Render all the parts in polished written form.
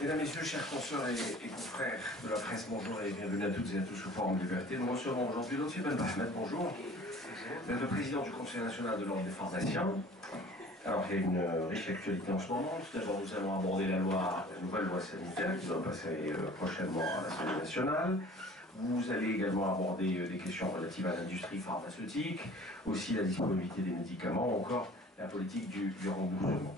Mesdames, Messieurs, chers consoeurs et confrères de la presse, bonjour et bienvenue à toutes et à tous au Forum Liberté. Nous recevons aujourd'hui Lotfi Ben Mohamed, bonjour. Vous êtes le président du Conseil national de l'Ordre des pharmaciens. Alors, il y a une riche actualité en ce moment. Tout d'abord, nous allons aborder la nouvelle loi sanitaire qui va passer prochainement à l'Assemblée nationale. Vous allez également aborder des questions relatives à l'industrie pharmaceutique, aussi la disponibilité des médicaments, ou encore la politique du remboursement.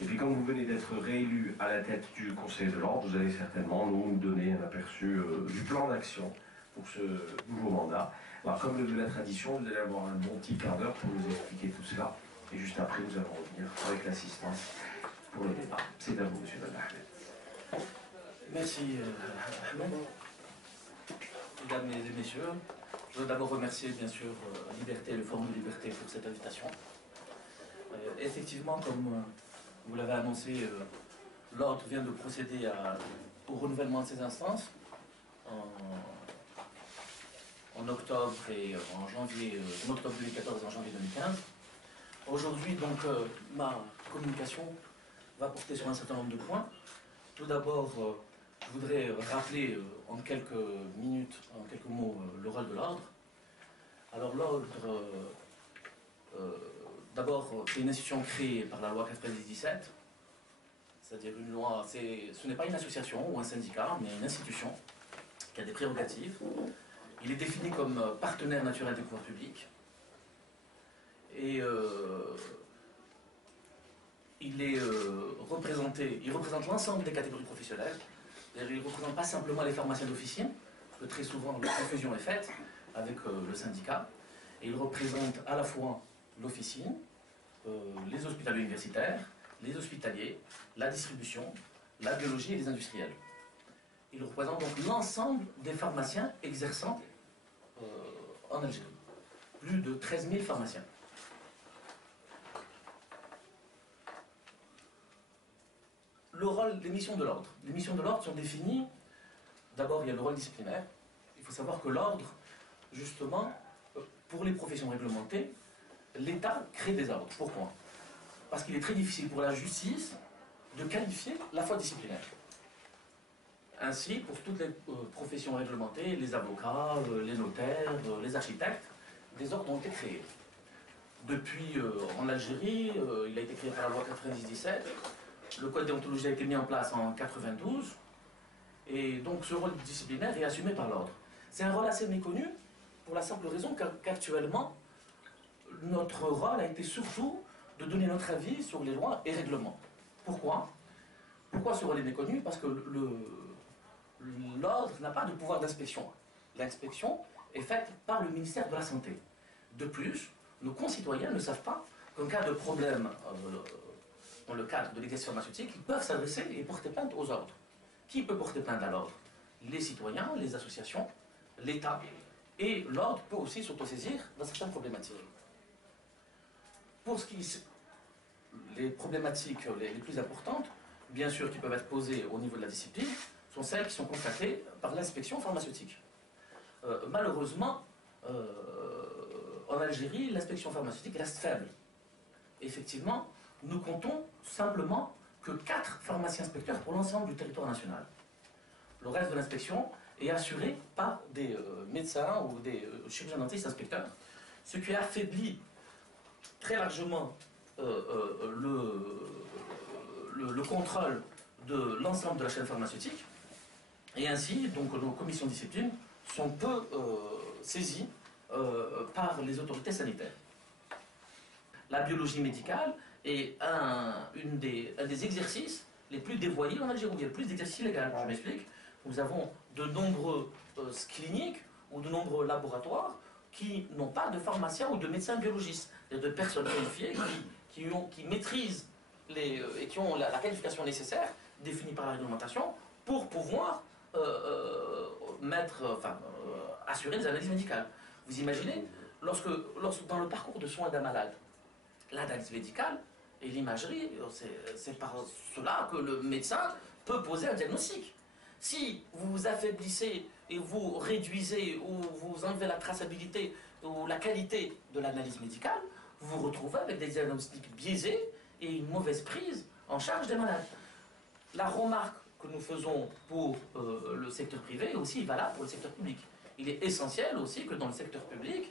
Et puis, comme vous venez d'être réélu à la tête du Conseil de l'Ordre, vous allez certainement nous donner un aperçu du plan d'action pour ce nouveau mandat. Alors, comme le veut la tradition, vous allez avoir un bon petit quart d'heure pour nous expliquer tout cela. Et juste après, nous allons revenir avec l'assistance pour le débat. C'est à vous, M. Ben Mohamed. Merci, Ahmed. Mesdames et messieurs, je veux d'abord remercier, bien sûr, Liberté et le Forum de Liberté pour cette invitation. Effectivement, comme vous l'avez annoncé, l'Ordre vient de procéder au renouvellement de ses instances en octobre et en janvier, en octobre 2014 et en janvier 2015. Aujourd'hui, donc, ma communication va porter sur un certain nombre de points. Tout d'abord, je voudrais rappeler en quelques minutes, en quelques mots, le rôle de l'Ordre. Alors l'Ordre, d'abord, c'est une institution créée par la loi 97, c'est-à-dire une loi, ce n'est pas une association ou un syndicat, mais une institution qui a des prérogatives. Il est défini comme partenaire naturel des pouvoirs publics. Et il représente l'ensemble des catégories professionnelles. Il ne représente pas simplement les pharmaciens d'officine, parce que très souvent la confusion est faite avec le syndicat. Et il représente à la fois l'officine, les hospitaliers universitaires, les hospitaliers, la distribution, la biologie et les industriels. Il représente donc l'ensemble des pharmaciens exerçant en Algérie. Plus de 13 000 pharmaciens. Le rôle, les missions de l'Ordre. Les missions de l'Ordre sont définies. D'abord, il y a le rôle disciplinaire. Il faut savoir que l'Ordre, justement, pour les professions réglementées, l'État crée des ordres. Pourquoi? Parce qu'il est très difficile pour la justice de qualifier la faute disciplinaire. Ainsi, pour toutes les professions réglementées, les avocats, les notaires, les architectes, des ordres ont été créés. Depuis, en Algérie, il a été créé par la loi 97. Le code déontologie a été mis en place en 92, et donc ce rôle disciplinaire est assumé par l'Ordre. C'est un rôle assez méconnu, pour la simple raison qu'actuellement, notre rôle a été surtout de donner notre avis sur les lois et règlements. Pourquoi? Pourquoi ce rôle est méconnu? Parce que l'Ordre n'a pas de pouvoir d'inspection. L'inspection est faite par le ministère de la Santé. De plus, nos concitoyens ne savent pas qu'en cas de problème dans le cadre de l'exercice pharmaceutique, ils peuvent s'adresser et porter plainte aux ordres. Qui peut porter plainte à l'ordre? Les citoyens, les associations, l'État. Et l'ordre peut aussi s'autosaisir dans certaines problématiques. Pour ce qui est les problématiques les plus importantes, bien sûr, qui peuvent être posées au niveau de la discipline, sont celles qui sont constatées par l'inspection pharmaceutique. Malheureusement, en Algérie, l'inspection pharmaceutique reste faible. Effectivement, nous comptons simplement que 4 pharmaciens inspecteurs pour l'ensemble du territoire national. Le reste de l'inspection est assuré par des médecins ou des chirurgiens dentistes inspecteurs, ce qui affaiblit très largement le contrôle de l'ensemble de la chaîne pharmaceutique. Et ainsi, donc, nos commissions de discipline sont peu saisies par les autorités sanitaires. La biologie médicale est un des exercices les plus dévoyés en Algérie, où il y a le plus d'exercices illégaux. Je m'explique. Nous avons de nombreuses cliniques ou de nombreux laboratoires qui n'ont pas de pharmaciens ou de médecins biologistes, de personnes qualifiées qui maîtrisent et qui ont la qualification nécessaire, définie par la réglementation, pour pouvoir assurer des analyses médicales. Vous imaginez, lorsque dans le parcours de soins d'un malade, l'analyse médicale et l'imagerie, c'est par cela que le médecin peut poser un diagnostic. Si vous affaiblissez et vous réduisez ou vous enlevez la traçabilité ou la qualité de l'analyse médicale, vous vous retrouvez avec des diagnostics biaisés et une mauvaise prise en charge des malades. La remarque que nous faisons pour le secteur privé est aussi valable pour le secteur public. Il est essentiel aussi que dans le secteur public,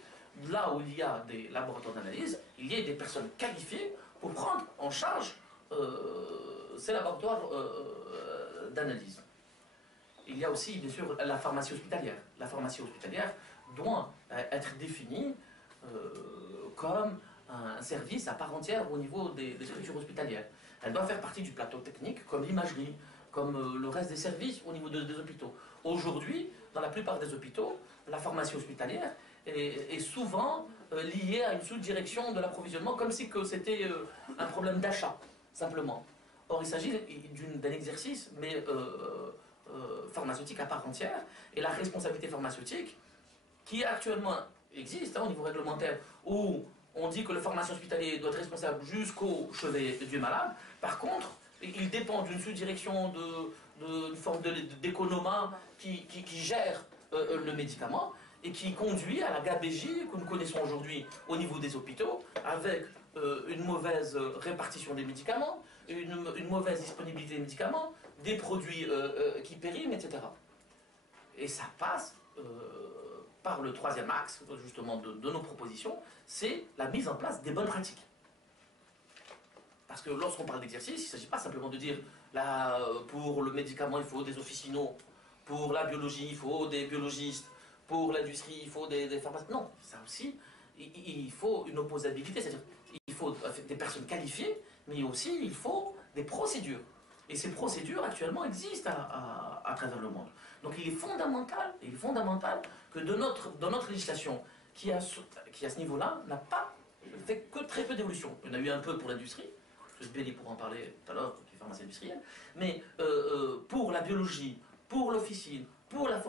là où il y a des laboratoires d'analyse, il y ait des personnes qualifiées pour prendre en charge ces laboratoires d'analyse. Il y a aussi, bien sûr, la pharmacie hospitalière. La pharmacie hospitalière doit être définie comme un service à part entière au niveau des structures hospitalières. Elle doit faire partie du plateau technique, comme l'imagerie, comme le reste des services au niveau des hôpitaux. Aujourd'hui, dans la plupart des hôpitaux, la pharmacie hospitalière est souvent liée à une sous-direction de l'approvisionnement, comme si c'était un problème d'achat, simplement. Or, il s'agit d'un exercice, mais pharmaceutique à part entière, et la responsabilité pharmaceutique, qui actuellement existe au niveau réglementaire, où on dit que le pharmacien hospitalier doit être responsable jusqu'au chevet du malade. Par contre, il dépend d'une sous-direction, d'une forme d'économa qui gère le médicament et qui conduit à la gabégie que nous connaissons aujourd'hui au niveau des hôpitaux, avec une mauvaise répartition des médicaments, une mauvaise disponibilité des médicaments, des produits qui périment, etc. Et ça passe par le troisième axe, justement, de nos propositions, c'est la mise en place des bonnes pratiques. Parce que lorsqu'on parle d'exercice, il ne s'agit pas simplement de dire, là, pour le médicament, il faut des officinaux, pour la biologie, il faut des biologistes, pour l'industrie, il faut des pharmaciens. Non, ça aussi, il faut une opposabilité, c'est-à-dire il faut des personnes qualifiées, mais aussi il faut des procédures. Et ces procédures actuellement existent à travers le monde. Donc il est fondamental que dans notre législation, qui à ce niveau-là, n'a pas fait que très peu d'évolution. Il y en a eu un peu pour l'industrie, M. Belli pourra en parler tout à l'heure, qui est pharmacien industriel, mais pour la biologie, pour l'officine, pour la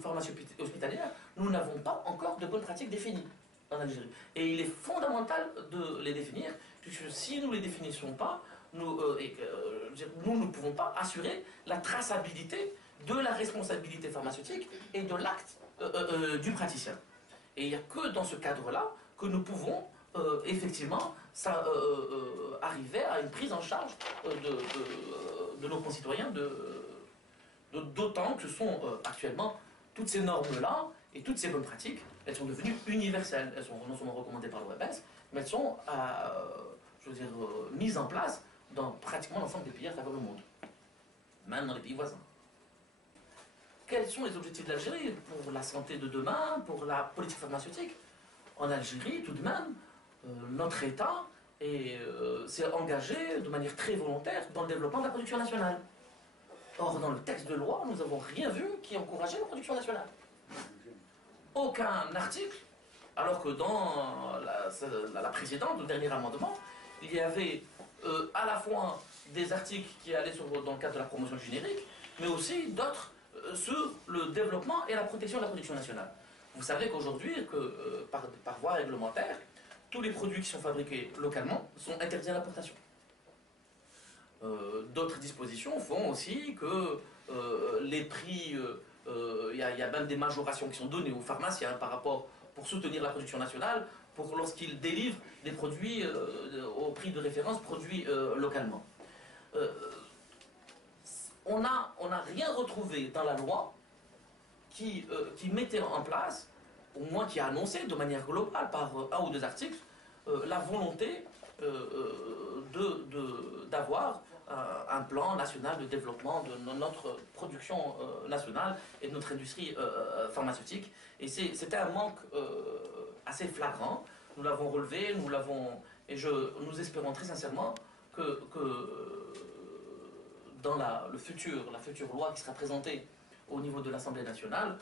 pharmacie hospitalière, nous n'avons pas encore de bonnes pratiques définies en Algérie. Et il est fondamental de les définir, puisque si nous ne les définissons pas, nous ne pouvons pas assurer la traçabilité de la responsabilité pharmaceutique et de l'acte du praticien. Et il n'y a que dans ce cadre-là que nous pouvons effectivement arriver à une prise en charge de nos concitoyens, d'autant que ce sont actuellement toutes ces normes-là et toutes ces bonnes pratiques, elles sont devenues universelles. Elles sont non seulement recommandées par l'OMS, mais elles sont mises en place dans pratiquement l'ensemble des pays à travers le monde, même dans les pays voisins. Quels sont les objectifs de l'Algérie pour la santé de demain, pour la politique pharmaceutique? En Algérie, tout de même, notre État s'est engagé de manière très volontaire dans le développement de la production nationale. Or, dans le texte de loi, nous n'avons rien vu qui encourageait la production nationale. Aucun article, alors que dans la précédente, le dernier amendement, il y avait à la fois des articles qui allaient dans le cadre de la promotion générique, mais aussi d'autres sur le développement et la protection de la production nationale. Vous savez qu'aujourd'hui, par voie réglementaire, tous les produits qui sont fabriqués localement sont interdits à l'importation. D'autres dispositions font aussi que les prix, il y a même des majorations qui sont données aux pharmaciens par rapport, pour soutenir la production nationale, pour lorsqu'ils délivrent des produits au prix de référence produits localement. On n'a rien retrouvé dans la loi qui mettait en place, au moins qui a annoncé de manière globale par un ou deux articles, la volonté d'avoir un plan national de développement de notre production nationale et de notre industrie pharmaceutique. Et c'était un manque assez flagrant. Nous l'avons relevé, nous espérons très sincèrement que dans la future loi qui sera présentée au niveau de l'Assemblée nationale,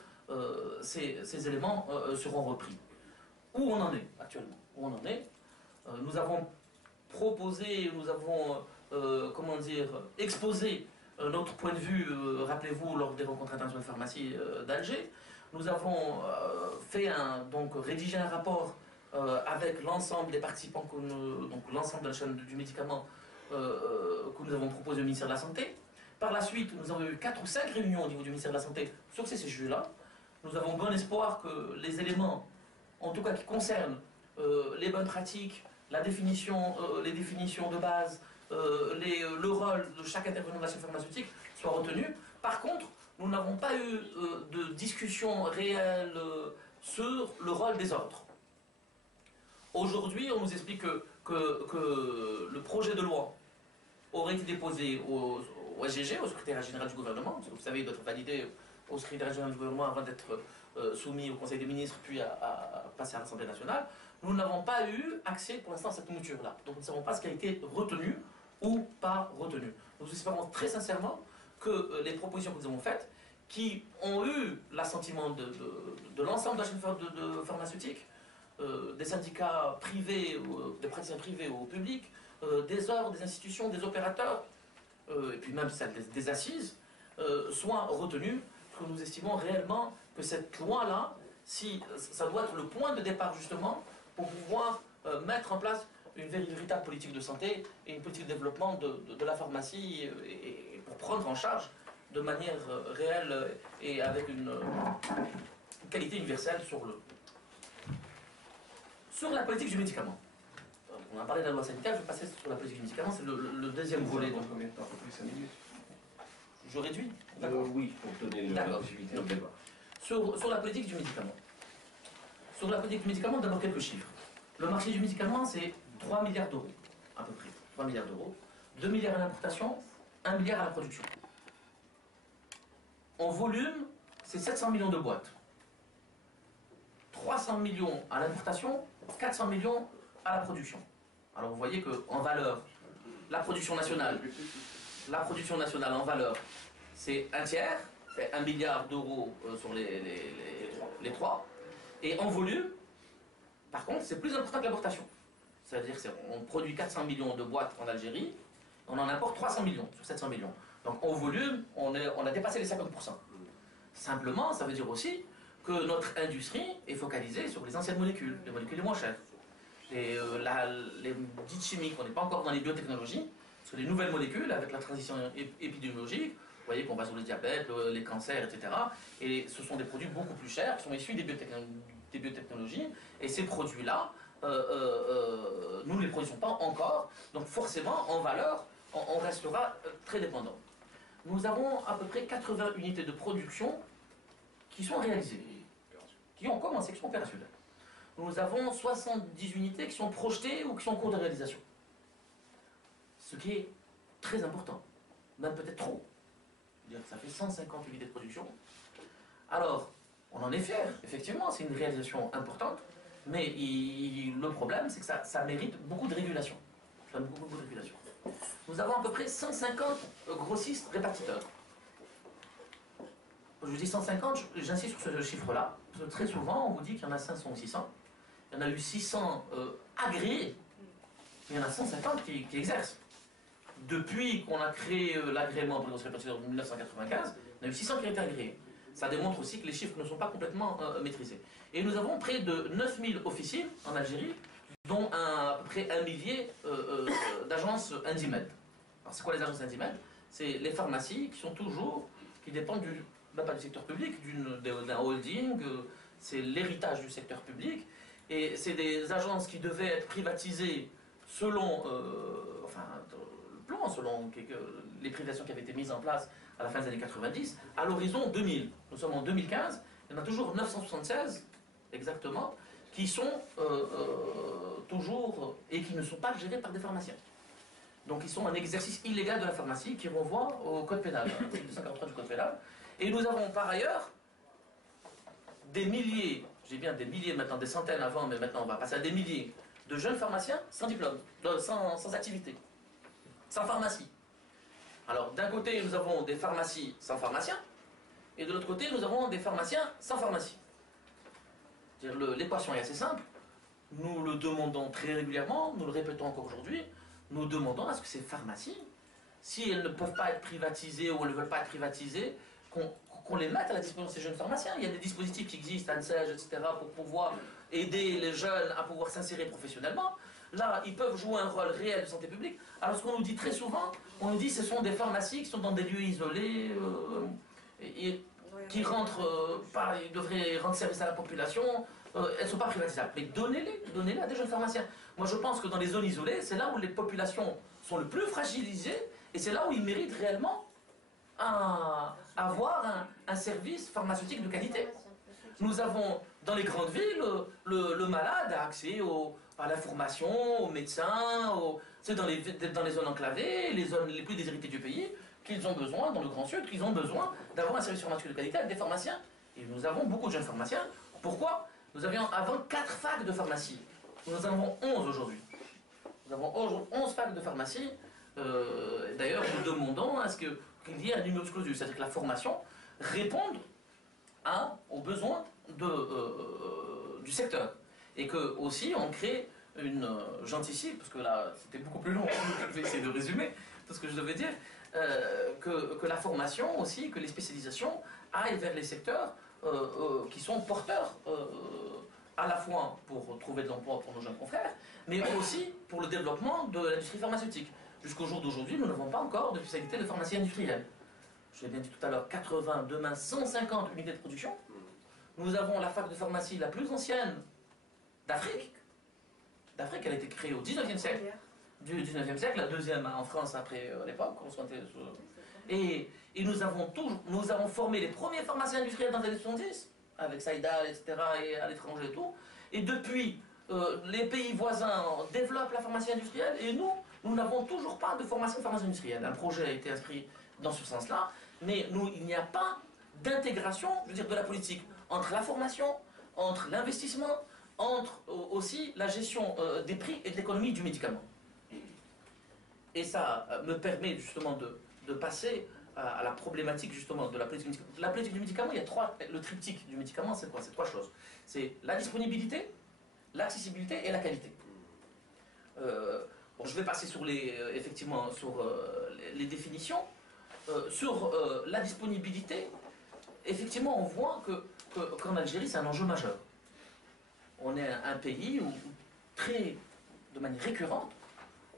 ces éléments seront repris. Où on en est actuellement? Où on en est? Nous avons proposé, nous avons exposé notre point de vue, rappelez-vous, lors des rencontres internationales de pharmacie d'Alger. Nous avons rédigé un rapport avec l'ensemble des participants, donc l'ensemble de la chaîne du médicament que nous avons proposé au ministère de la Santé. Par la suite, nous avons eu 4 ou 5 réunions au niveau du ministère de la Santé sur ces sujets-là. Nous avons bon espoir que les éléments, en tout cas qui concernent les bonnes pratiques, les définitions de base, le rôle de chaque intervenant de la chaîne pharmaceutique soit retenu. Par contre, nous n'avons pas eu de discussion réelle sur le rôle des autres. Aujourd'hui, on nous explique que le projet de loi aurait été déposé au SGG, au secrétaire général du gouvernement, parce que vous savez, il doit être validé au secrétaire général du gouvernement avant d'être soumis au Conseil des ministres, puis à passer à l'Assemblée nationale. Nous n'avons pas eu accès pour l'instant à cette mouture-là. Donc nous ne savons pas ce qui a été retenu ou pas retenu. Nous espérons très sincèrement que les propositions que nous avons faites, qui ont eu l'assentiment de l'ensemble de la chaîne pharmaceutique, des syndicats privés, des praticiens privés ou publics, des ordres, des institutions, des opérateurs, et puis même celles des assises, soient retenues, parce que nous estimons réellement que cette loi-là, si, ça doit être le point de départ justement pour pouvoir mettre en place une véritable politique de santé et une politique de développement de la pharmacie et pour prendre en charge de manière réelle et avec une qualité universelle sur la politique du médicament. On a parlé de la loi sanitaire, je vais passer sur la politique du médicament, c'est le deuxième volet. Dans combien de temps? À peu près 5 minutes. Je réduis? Oui, pour donner la possibilité au débat. Sur la politique du médicament. Sur la politique du médicament, d'abord quelques chiffres. Le marché du médicament, c'est 3 milliards d'euros, à peu près. 3 milliards d'euros. 2 milliards à l'importation, 1 milliard à la production. En volume, c'est 700 millions de boîtes. 300 millions à l'importation, 400 millions à la production. Alors vous voyez qu'en valeur, la production nationale en valeur, c'est un tiers, c'est 1 milliard d'euros sur les trois. Et en volume, par contre, c'est plus important que l'importation. C'est-à-dire qu'on produit 400 millions de boîtes en Algérie, on en importe 300 millions sur 700 millions. Donc en volume, on a dépassé les 50%. Simplement, ça veut dire aussi que notre industrie est focalisée sur les anciennes molécules, les molécules les moins chères. Les dites chimiques, on n'est pas encore dans les biotechnologies, parce que les nouvelles molécules, avec la transition épidémiologique, vous voyez qu'on va sur le diabète, les cancers, etc. Et ce sont des produits beaucoup plus chers, qui sont issus des biotechnologies, et ces produits-là, nous ne les produisons pas encore, donc forcément, en valeur, on restera très dépendant. Nous avons à peu près 80 unités de production qui sont réalisées, qui ont commencé, qui sont opérationnelles. Nous avons 70 unités qui sont projetées ou qui sont en cours de réalisation. Ce qui est très important, même peut-être trop. Ça fait 150 unités de production. Alors, on en est fiers, effectivement, c'est une réalisation importante, mais le problème, c'est que ça mérite beaucoup de régulation. Ça mérite beaucoup de régulation. Nous avons à peu près 150 grossistes répartiteurs. Je dis 150, j'insiste sur ce chiffre-là, parce que très souvent, on vous dit qu'il y en a 500 ou 600. Il y en a eu 600 agréés, mais il y en a 150 qui exercent. Depuis qu'on a créé l'agrément pour les grossistes répartiteurs en 1995, il y en a eu 600 qui ont été agréés. Ça démontre aussi que les chiffres ne sont pas complètement maîtrisés. Et nous avons près de 9000 officines en Algérie, dont à peu près 1 millier d'agences Indimed. Alors c'est quoi les agences Indimed? C'est les pharmacies qui dépendent même pas du secteur public, d'un holding, c'est l'héritage du secteur public, et c'est des agences qui devaient être privatisées selon le plan, selon les privatisations qui avaient été mises en place à la fin des années 90, à l'horizon 2000. Nous sommes en 2015, il y en a toujours 976, exactement, qui sont toujours, et qui ne sont pas gérés par des pharmaciens. Donc ils sont un exercice illégal de la pharmacie qui renvoie au code pénal, l'article 243 du code pénal. Et nous avons par ailleurs des milliers, j'ai bien des milliers maintenant, des centaines avant, mais maintenant on va passer à des milliers de jeunes pharmaciens sans diplôme, sans activité, sans pharmacie. Alors d'un côté nous avons des pharmacies sans pharmaciens, et de l'autre côté nous avons des pharmaciens sans pharmacie. L'équation est assez simple, nous le demandons très régulièrement, nous le répétons encore aujourd'hui, nous demandons à ce que ces pharmacies, si elles ne peuvent pas être privatisées ou elles ne veulent pas être privatisées, qu'on les mette à la disposition de ces jeunes pharmaciens. Il y a des dispositifs qui existent, ANSEJ, etc., pour pouvoir aider les jeunes à pouvoir s'insérer professionnellement. Là, ils peuvent jouer un rôle réel de santé publique. Alors ce qu'on nous dit très souvent, on nous dit que ce sont des pharmacies qui sont dans des lieux isolés, et qui rentrent ils devraient rendre service à la population, elles ne sont pas privatisables. Mais donnez-les à des jeunes pharmaciens. Moi je pense que dans les zones isolées, c'est là où les populations sont le plus fragilisées et c'est là où ils méritent réellement avoir un service pharmaceutique de qualité. Nous avons dans les grandes villes, le malade a accès à l'information, aux médecins, c'est dans les zones enclavées, les zones les plus déshéritées du pays, qu'ils ont besoin, dans le Grand Sud, qu'ils ont besoin d'avoir un service pharmaceutique de qualité avec des pharmaciens. Et nous avons beaucoup de jeunes pharmaciens. Pourquoi? Nous avions avant 4 facs de pharmacie. Nous en avons 11 aujourd'hui. Nous avons 11 facs de pharmacie. D'ailleurs, nous demandons à ce qu'il y ait un numerus clausus, c'est-à-dire que la formation réponde aux besoins du secteur. Et que aussi on crée j'anticipe, parce que là c'était beaucoup plus long, je vais essayer de résumer tout ce que je devais dire, que la formation aussi, que les spécialisations aillent vers les secteurs qui sont porteurs à la fois pour trouver de l'emploi pour nos jeunes confrères, mais aussi pour le développement de l'industrie pharmaceutique. Jusqu'au jour d'aujourd'hui, nous n'avons pas encore de spécialité de pharmacie industrielle. Je l'ai bien dit tout à l'heure, 80, demain 150 unités de production. Nous avons la fac de pharmacie la plus ancienne d'Afrique. Elle a été créée au 19e siècle. Du 19e siècle, la deuxième en France après l'époque. Et nous avons formé les premiers pharmaciens industriels dans les années 70, avec Saïdal, etc., et à l'étranger et tout. Et depuis, les pays voisins développent la pharmacie industrielle, et nous n'avons toujours pas de formation de pharmacie industrielle. Un projet a été inscrit dans ce sens-là, mais il n'y a pas d'intégration, je veux dire, de la politique entre la formation, entre l'investissement, entre aussi la gestion des prix et de l'économie du médicament. Et ça me permet justement de passer à la problématique justement de la politique du médicament. La politique du médicament, il y a le triptyque du médicament, c'est quoi? C'est 3 choses. C'est la disponibilité, l'accessibilité et la qualité. Bon, je vais passer sur effectivement sur les définitions. Sur la disponibilité, effectivement, on voit qu'en Algérie, c'est un enjeu majeur. On est un pays où, de manière récurrente,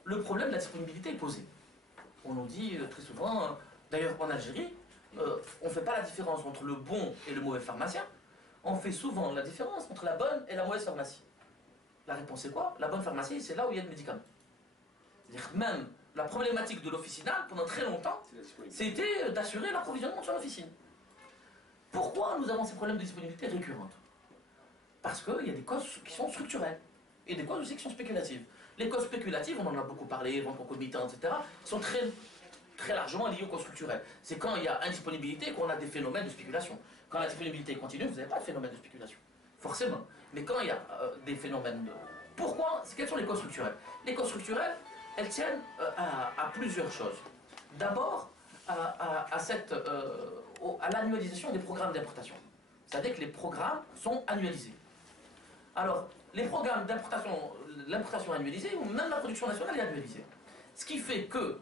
le problème de la disponibilité est posé. On nous dit très souvent, d'ailleurs en Algérie, on ne fait pas la différence entre le bon et le mauvais pharmacien, on fait souvent la différence entre la bonne et la mauvaise pharmacie. La réponse est quoi? La bonne pharmacie, c'est là où il y a le médicament. C'est-à-dire même la problématique de l'officinal, pendant très longtemps, c'était d'assurer l'approvisionnement sur l'officine. Pourquoi nous avons ces problèmes de disponibilité récurrentes? Parce qu'il y a des causes qui sont structurelles, et des causes aussi qui sont spéculatives. Les causes spéculatives, on en a beaucoup parlé, vente concomitante, etc., sont très largement liées aux causes structurelles. C'est quand il y a indisponibilité qu'on a des phénomènes de spéculation. Quand la disponibilité continue, vous n'avez pas de phénomène de spéculation. Forcément. Mais quand il y a des phénomènes de... Pourquoi? Quelles sont les causes structurelles? Les causes structurelles, elles tiennent à plusieurs choses. D'abord, à l'annualisation des programmes d'importation. C'est-à-dire que les programmes sont annualisés. Alors, les programmes d'importation, l'importation annualisée, ou même la production nationale est annualisée. Ce qui fait que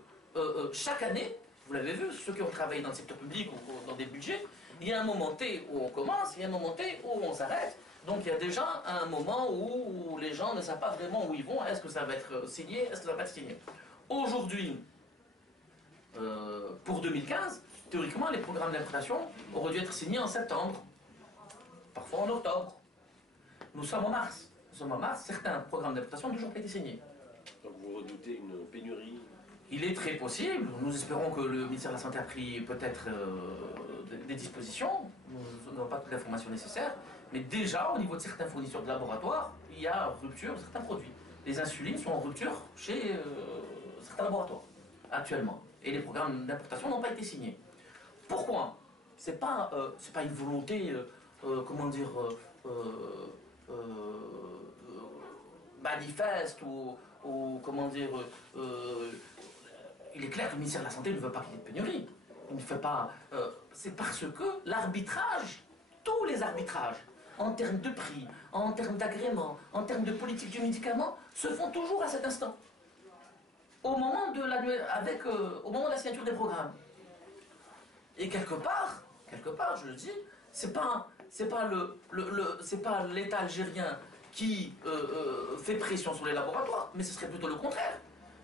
chaque année, vous l'avez vu, ceux qui ont travaillé dans le secteur public ou dans des budgets, il y a un moment T où on commence, il y a un moment T où on s'arrête. Donc il y a déjà un moment où les gens ne savent pas vraiment où ils vont, est-ce que ça va être signé, est-ce que ça va pas être signé. Aujourd'hui, pour 2015, théoriquement, les programmes d'importation auraient dû être signés en septembre, parfois en octobre. Nous sommes en mars. Certains programmes d'importation n'ont toujours pas été signés. Donc vous redoutez une pénurie? Il est très possible. Nous espérons que le ministère de la Santé a pris peut-être des dispositions. Nous n'avons pas toute l'information nécessaire. Mais déjà, au niveau de certains fournisseurs de laboratoires, il y a rupture de certains produits. Les insulines sont en rupture chez certains laboratoires, actuellement. Et les programmes d'importation n'ont pas été signés. Pourquoi? C'est pas une volonté, comment dire, manifeste ou comment dire, il est clair que le ministère de la Santé ne veut pas qu'il y ait de pénurie. Il ne fait pas... c'est parce que l'arbitrage, tous les arbitrages, en termes de prix, en termes d'agrément, en termes de politique du médicament, se font toujours à cet instant. Au moment de la signature des programmes. Et quelque part, je le dis, c'est pas l'État algérien qui fait pression sur les laboratoires, mais ce serait plutôt le contraire.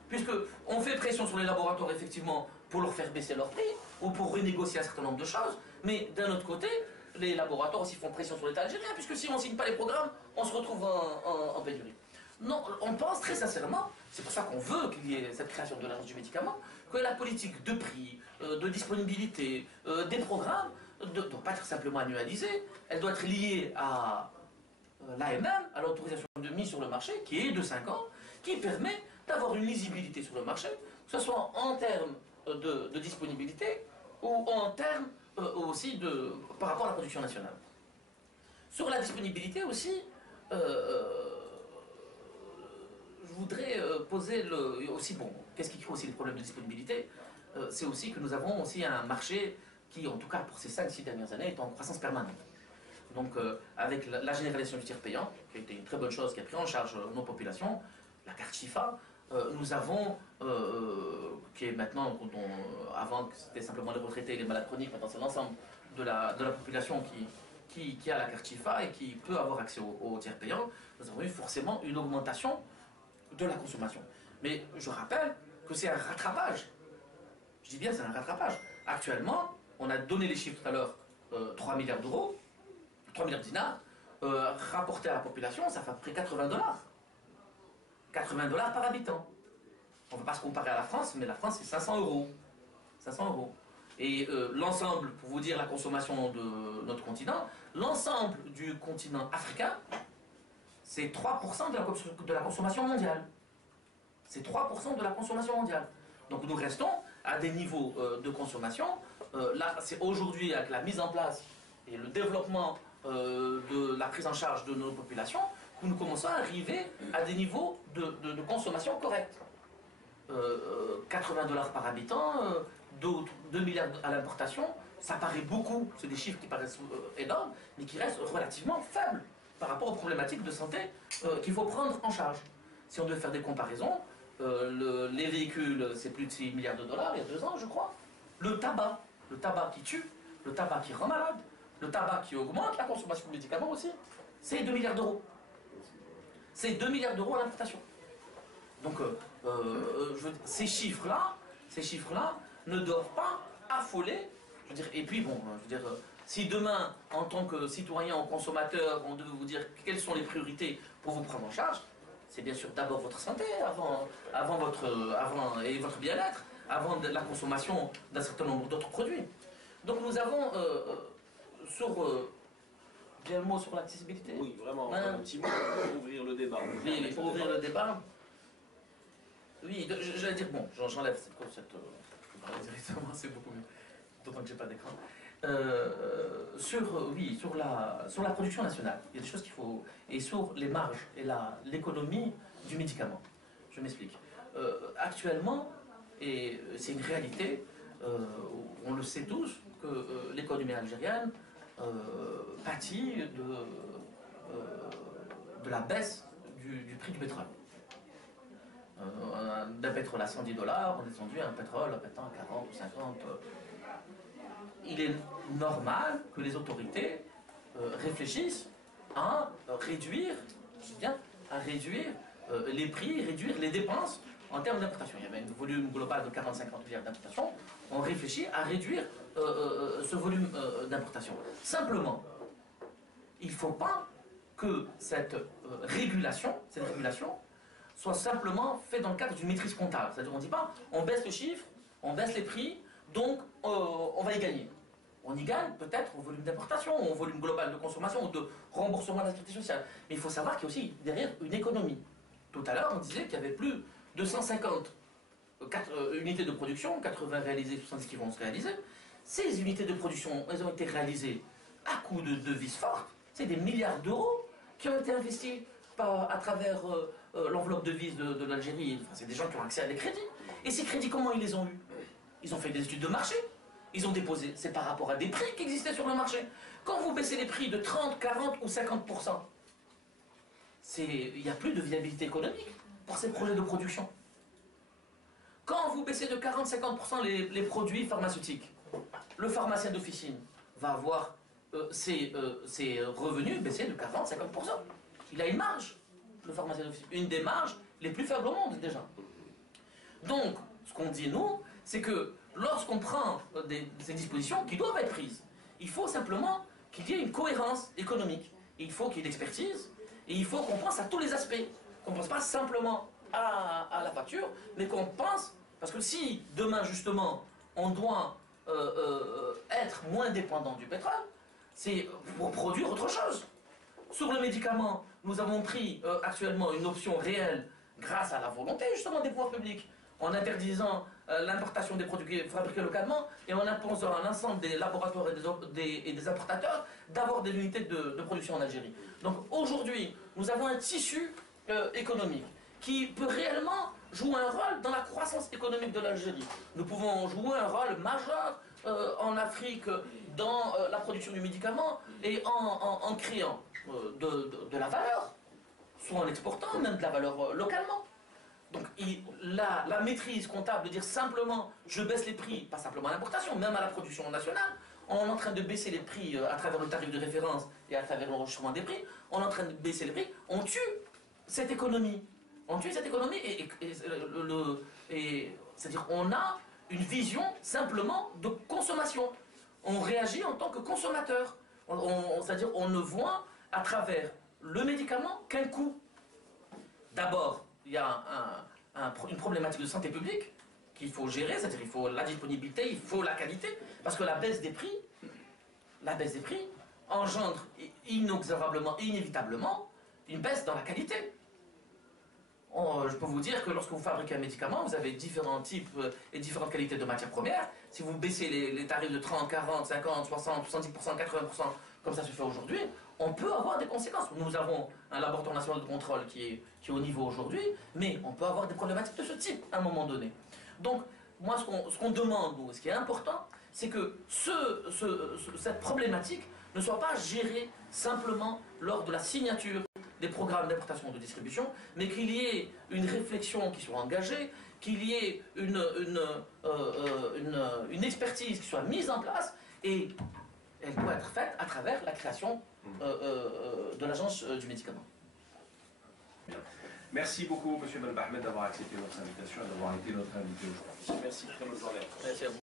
Puisqu'on fait pression sur les laboratoires, effectivement, pour leur faire baisser leur prix, ou pour renégocier un certain nombre de choses, mais d'un autre côté, les laboratoires aussi font pression sur l'État algérien, puisque si on ne signe pas les programmes, on se retrouve en pénurie. Non, on pense très sincèrement, c'est pour ça qu'on veut qu'il y ait cette création de l'agence du médicament, que la politique de prix, de disponibilité, des programmes, ne doit pas être simplement annualisée, elle doit être liée à l'AMM, à l'autorisation de mise sur le marché, qui est de 5 ans, qui permet d'avoir une lisibilité sur le marché, que ce soit en termes de disponibilité ou en termes aussi par rapport à la production nationale. Sur la disponibilité aussi, je voudrais poser aussi, bon, qu'est-ce qui crée aussi les problèmes de disponibilité? C'est aussi que nous avons aussi un marché qui, en tout cas pour ces 5-6 dernières années, est en croissance permanente. Donc avec la généralisation du tiers payant, qui a été une très bonne chose, qui a pris en charge nos populations, la carte Chifa, nous avons, qui est maintenant, avant c'était simplement les retraités et les malades chroniques, maintenant c'est l'ensemble de la population qui a la carte Chifa et qui peut avoir accès au tiers payant, nous avons eu forcément une augmentation de la consommation. Mais je rappelle que c'est un rattrapage. Je dis bien c'est un rattrapage. Actuellement, on a donné les chiffres tout à l'heure, 3 milliards d'euros, 3 milliards de dinars, rapporté à la population, ça fait à peu près 80 $. 80 $ par habitant. On ne va pas se comparer à la France, mais la France c'est 500 €. 500 €. Et l'ensemble, pour vous dire la consommation de notre continent, l'ensemble du continent africain, c'est 3% de la consommation mondiale. C'est 3% de la consommation mondiale. Donc nous restons à des niveaux de consommation. Là, c'est aujourd'hui avec la mise en place et le développement de la prise en charge de nos populations que nous commençons à arriver à des niveaux de consommation corrects. 80 $ par habitant, 2 milliards à l'importation, ça paraît beaucoup, c'est des chiffres qui paraissent énormes, mais qui restent relativement faibles par rapport aux problématiques de santé qu'il faut prendre en charge. Si on devait faire des comparaisons, les véhicules, c'est plus de 6 milliards de dollars il y a 2 ans, je crois. Le tabac qui tue, le tabac qui rend malade, le tabac qui augmente la consommation de médicaments aussi, c'est 2 milliards d'euros. C'est 2 milliards d'euros à l'importation. Donc, ces chiffres-là ne doivent pas affoler. Je veux dire, et puis, bon, je veux dire, si demain, en tant que citoyen ou consommateur, on devait vous dire quelles sont les priorités pour vous prendre en charge, c'est bien sûr d'abord votre santé, avant votre bien-être, avant la consommation d'un certain nombre d'autres produits. Donc, nous avons bien le mot sur l'accessibilité. Oui, vraiment, un petit mot pour ouvrir le débat. Oui, mais pour ouvrir le débat, oui, j'allais dire, bon, j'enlève cette je peux parler directement, c'est beaucoup mieux, d'autant que j'ai pas d'écran. Sur la production nationale, il y a des choses qu'il faut, et sur les marges et l'économie du médicament. Je m'explique. Actuellement, et c'est une réalité, on le sait tous, que l'économie algérienne pâtit de la baisse du prix du pétrole. D'un pétrole à 110 $, on est descendu à un pétrole à 40 ou 50. Il est normal que les autorités réfléchissent à réduire, les prix, réduire les dépenses en termes d'importation. Il y avait un volume global de 40-50 milliards d'importation. On réfléchit à réduire ce volume d'importation. Simplement, il ne faut pas que cette régulation soit simplement faite dans le cadre d'une maîtrise comptable. C'est-à-dire qu'on ne dit pas on baisse le chiffre, on baisse les prix, donc on va y gagner. On y gagne peut-être au volume d'importation, au volume global de consommation, ou de remboursement de la sécurité sociale. Mais il faut savoir qu'il y a aussi derrière une économie. Tout à l'heure, on disait qu'il y avait plus de 150 unités de production, 80 réalisées, 70 qui vont se réaliser. Ces unités de production, elles ont été réalisées à coût de devises fortes. C'est des milliards d'euros qui ont été investis à travers l'enveloppe de devise de l'Algérie. Enfin, c'est des gens qui ont accès à des crédits. Et ces crédits, comment ils les ont eus? Ils ont fait des études de marché. Ils ont déposé. C'est par rapport à des prix qui existaient sur le marché. Quand vous baissez les prix de 30, 40 ou 50%, il n'y a plus de viabilité économique pour ces projets de production. Quand vous baissez de 40-50% les produits pharmaceutiques, le pharmacien d'officine va avoir ses revenus baisser de 40-50%. Il a une marge, le pharmacien d'officine. Une des marges les plus faibles au monde déjà. Donc, ce qu'on dit nous, c'est que lorsqu'on prend ces dispositions qui doivent être prises, il faut simplement qu'il y ait une cohérence économique. Il faut qu'il y ait l'expertise et il faut qu'on pense à tous les aspects. qu'on ne pense pas simplement à la facture, mais qu'on pense, parce que si demain justement on doit être moins dépendant du pétrole, c'est pour produire autre chose. Sur le médicament, nous avons pris actuellement une option réelle grâce à la volonté justement des pouvoirs publics, en interdisant l'importation des produits fabriqués localement et en imposant à l'ensemble des laboratoires et des importateurs d'avoir des unités de production en Algérie. Donc aujourd'hui, nous avons un tissu économique qui peut réellement jouer un rôle dans la croissance économique de l'Algérie. Nous pouvons jouer un rôle majeur en Afrique dans la production du médicament et en créant de la valeur, soit en exportant même de la valeur localement. Donc la maîtrise comptable de dire simplement je baisse les prix, pas simplement à l'importation, même à la production nationale, on est en train de baisser les prix à travers le tarif de référence et à travers l'enregistrement des prix, on est en train de baisser les prix, on tue cette économie. On tue cette économie c'est-à-dire on a une vision simplement de consommation. On réagit en tant que consommateur. C'est-à-dire on ne voit à travers le médicament qu'un coût. D'abord, il y a une problématique de santé publique qu'il faut gérer, c'est-à-dire il faut la disponibilité, il faut la qualité, parce que la baisse des prix engendre inexorablement et inévitablement une baisse dans la qualité. Je peux vous dire que lorsque vous fabriquez un médicament, vous avez différents types et différentes qualités de matières premières. Si vous baissez les tarifs de 30, 40, 50, 60, 70%, 80%, comme ça se fait aujourd'hui, on peut avoir des conséquences. Nous avons un laboratoire national de contrôle qui est au niveau aujourd'hui, mais on peut avoir des problématiques de ce type à un moment donné. Donc, moi, ce qu'on demande, nous, ce qui est important, c'est que cette problématique ne soit pas gérée simplement lors de la signature des programmes d'importation et de distribution, mais qu'il y ait une réflexion qui soit engagée, qu'il y ait une expertise qui soit mise en place, et elle doit être faite à travers la création de l'agence du médicament. Bien. Merci beaucoup, M. Ben Ahmed, d'avoir accepté notre invitation et d'avoir été notre invité aujourd'hui. Merci, très bonne journée. Merci à vous.